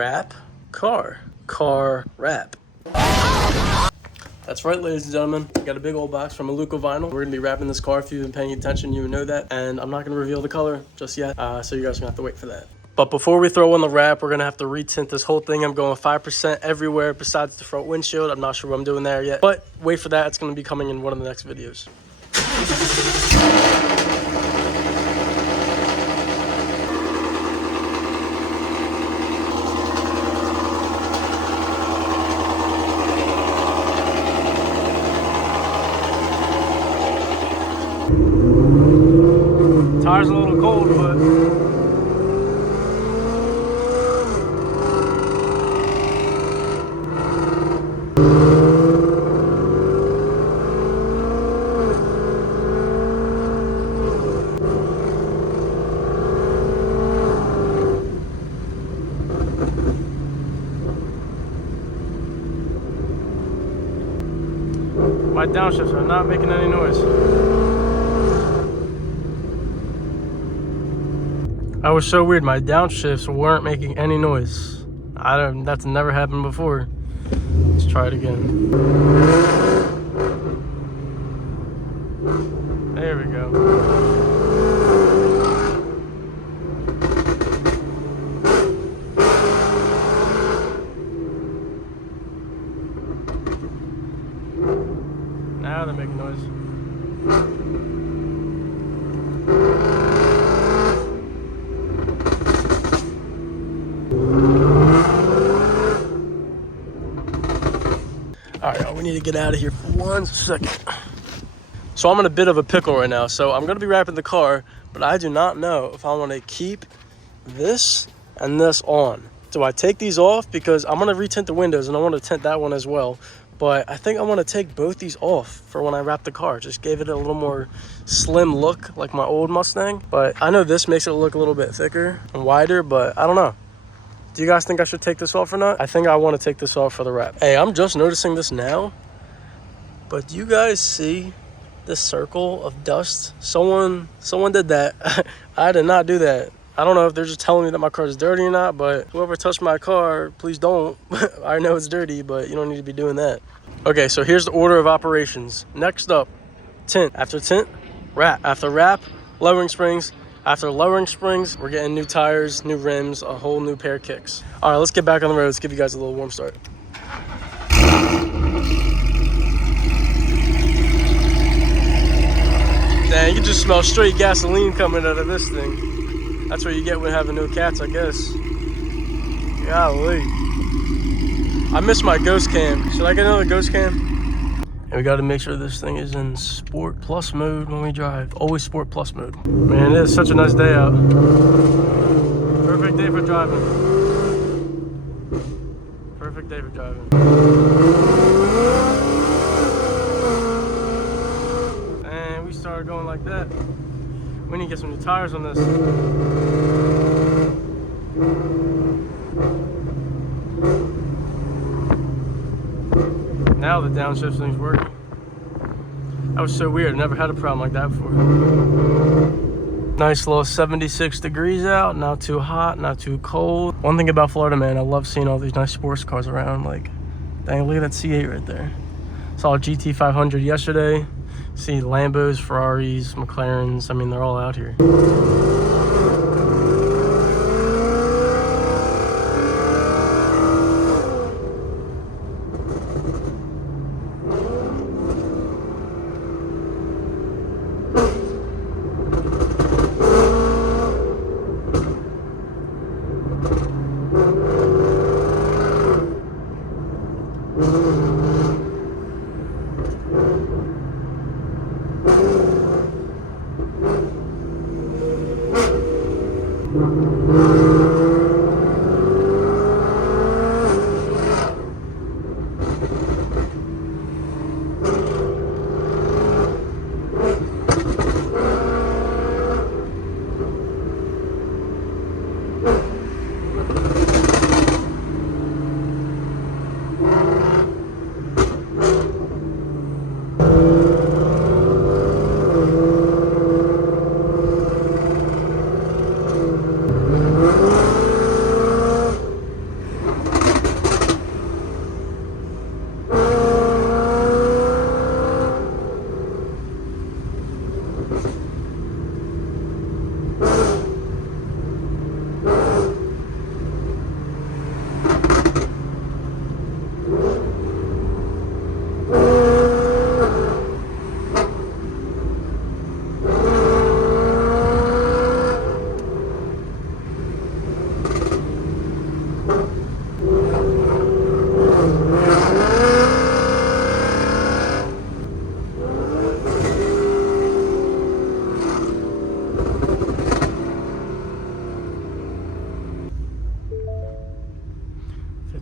wrap car wrap. That's right, ladies and gentlemen. We got a big old box from Maluka Vinyl. We're gonna be wrapping this car. If you've been paying attention, you would know that. And I'm not gonna reveal the color just yet, so you guys are gonna have to wait for that. But before we throw in the wrap, we're gonna have to retint this whole thing. I'm going 5% everywhere besides the front windshield. I'm not sure what I'm doing there yet, but wait for that. It's gonna be coming in one of the next videos. Tire's a little cold, but my downshifts are not making any noise. That was so weird. My downshifts weren't making any noise. That's never happened before. Let's try it again. There we go. Now they're making noise. All right, we need to get out of here for 1 second. So I'm in a bit of a pickle right now. So I'm gonna be wrapping the car, but I do not know if I want to keep this and this on. Do I take these off? Because I'm gonna retint the windows and I want to tint that one as well. But I think I want to take both these off for when I wrap the car. Just gave it a little more slim look like my old Mustang. But I know this makes it look a little bit thicker and wider, but I don't know. Do you guys think I should take this off or not? I think I want to take this off for the wrap. Hey, I'm just noticing this now, but do you guys see this circle of dust? Someone did that. I did not do that. I don't know if they're just telling me that my car is dirty or not, but whoever touched my car, please don't. I know it's dirty, but you don't need to be doing that. Okay, so here's the order of operations. Next up, tint. After tint, wrap. After wrap, lowering springs. After lowering springs, we're getting new tires, new rims, a whole new pair of kicks. All right, let's get back on the road. Let's give you guys a little warm start. Dang, you can just smell straight gasoline coming out of this thing. That's what you get with having no cats, I guess. Golly. I miss my ghost cam. Should I get another ghost cam? And we got to make sure this thing is in Sport Plus mode when we drive. Always Sport Plus mode. Man, it is such a nice day out. Perfect day for driving. Perfect day for driving. And we started going like that. We need to get some new tires on this. Now the downshift thing's working. That was so weird. I never had a problem like that before. Nice little 76 degrees out. Not too hot, not too cold. One thing about Florida, man, I love seeing all these nice sports cars around. Like, dang, look at that C8 right there. Saw a GT500 yesterday. See Lambos, Ferraris, McLarens. I mean, they're all out here.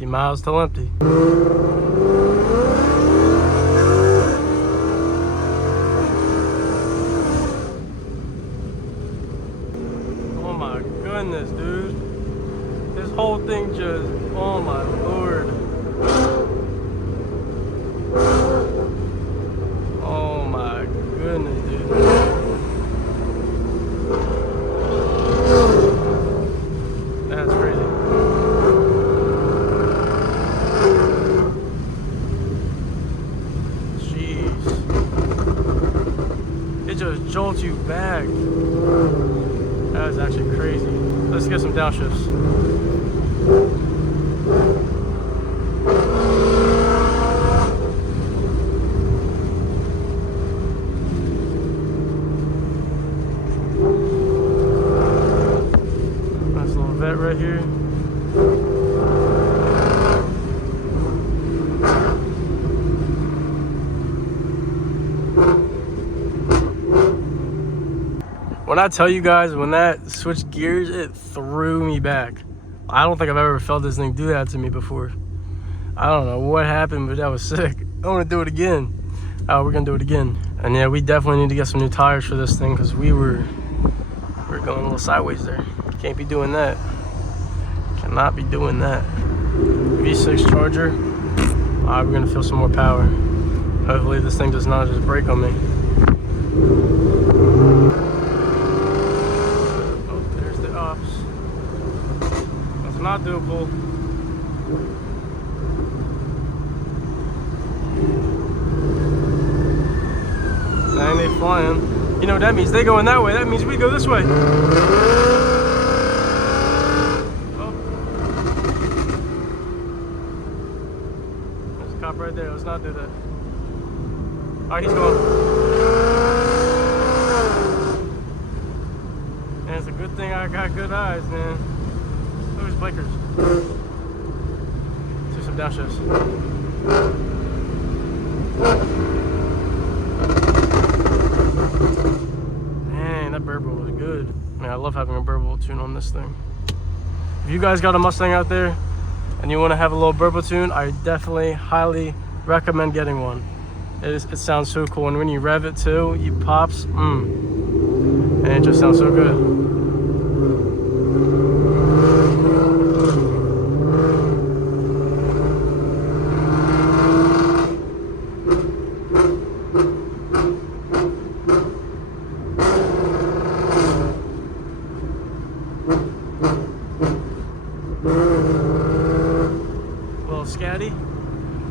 50 miles till empty. Oh my goodness, dude. This whole thing just, oh my lord. Oh my goodness, dude. That's crazy. Jeez. It just jolts you back. That is actually crazy. Let's get some downshifts. Nice little vet right here. When I tell you guys, when that switched gears, it threw me back. I don't think I've ever felt this thing do that to me before. I don't know what happened, but that was sick. I want to do it again. We're gonna do it again. And yeah, we definitely need to get some new tires for this thing because we're going a little sideways there. Can't be doing that. Cannot be doing that. V6 Charger. We're gonna feel some more power. Hopefully this thing does not just break on me. Not doable. Dang, they flying. You know what that means? They going that way. That means we go this way. Oh. There's a cop right there. Let's not do that. Alright, he's going. And it's a good thing I got good eyes, man. Those blinkers. Do some downshifts. Man, that Burble was good. Man, I love having a Burble tune on this thing. If you guys got a Mustang out there and you want to have a little Burble tune, I definitely highly recommend getting one. It sounds so cool, and when you rev it too, you pops, and it just sounds so good. Little scatty,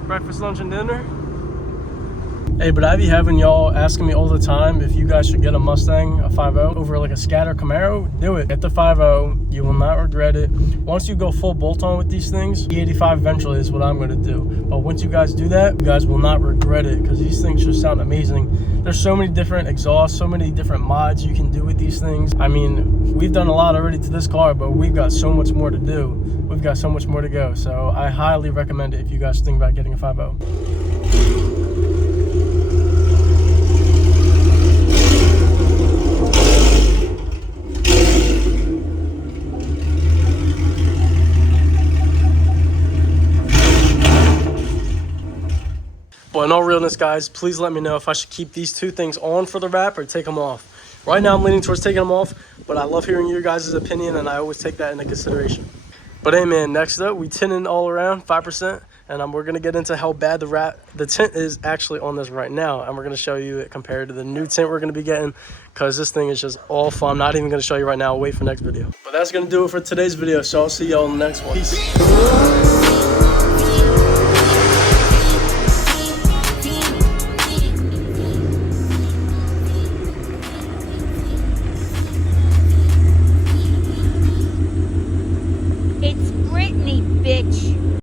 breakfast, lunch, and dinner. Hey, but I be having y'all asking me all the time if you guys should get a Mustang, a 5.0, over like a Scatter Camaro. Do it. Get the 5.0. You will not regret it. Once you go full bolt-on with these things, E85 eventually is what I'm going to do. But once you guys do that, you guys will not regret it because these things just sound amazing. There's so many different exhausts, so many different mods you can do with these things. I mean, we've done a lot already to this car, but we've got so much more to do. We've got so much more to go. So I highly recommend it if you guys think about getting a 5.0. But in all realness, guys, please let me know if I should keep these two things on for the wrap or take them off. Right now, I'm leaning towards taking them off, but I love hearing your guys' opinion, and I always take that into consideration. But hey, man, next up, we tinted all around, 5%, and we're going to get into how bad the tint is actually on this right now, and we're going to show you it compared to the new tint we're going to be getting, because this thing is just awful. I'm not even going to show you right now. I'll wait for next video. But that's going to do it for today's video, so I'll see y'all in the next one. Peace.